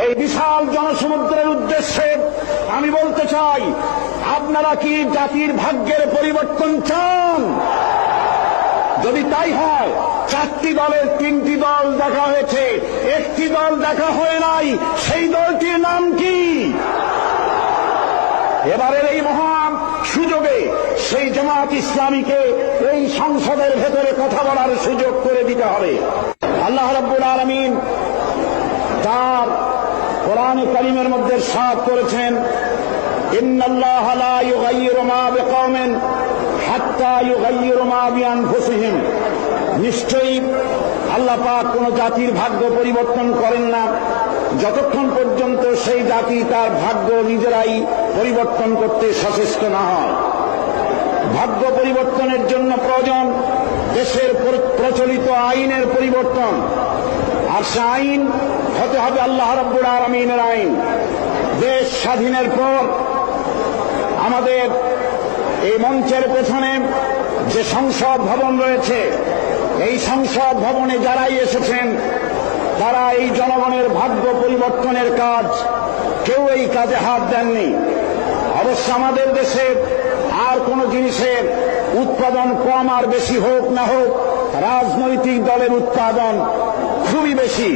এই বিশাল জনসমুদ্রের উদ্দেশ্যে আমি বলতে চাই, আপনারা কি জাতির ভাগ্যের পরিবর্তন চান? যদি তাই হয়, 4টি দলের 3টি দল দেখা হয়েছে, একটি দল দেখা হয় নাই। সেই দলটির নাম কি? এবারের এই মহান সুযোগে সেই জামাত ইসলামীকে এই সংসদের ভেতরে কথা বলার সুযোগ করে দিতে হবে। আল্লাহ রাব্বুল আলামিন তার কোরআনে কারীমের মধ্যে ইরশাদ করেছেন, ইন্নাল্লাহা লা ইউগাইয়িরু মা বিকওমিন হাত্তা ইউগাইয়িরু মা বিআনফুসিহিম। নিশ্চয়ই আল্লাহ পাক কোন জাতির ভাগ্য পরিবর্তন করেন না যতক্ষণ পর্যন্ত সেই জাতি তার ভাগ্য নিজেরাই পরিবর্তন করতে সচেষ্ট না হয়। ভাগ্য পরিবর্তনের জন্য প্রয়োজন দেশের প্রচলিত আইনের পরিবর্তন, আর সে আইন হতে হবে আল্লাহ রাব্বুল আলামিনের আইন। দেশ স্বাধীনের পর আমাদের এই মঞ্চের পেছনে যে সংসদ ভবন রয়েছে, এই সংসদ ভবনে যারাই এসেছেন তারা এই জনগণের ভাগ্য পরিবর্তনের কাজ, কেউ এই কাজে হাত দেননি। অবশ্য আমাদের দেশে আর কোন জিনিসের উৎপাদন কম আর বেশি হোক না হোক, রাজনৈতিক দলের উৎপাদন খুবই বেশি।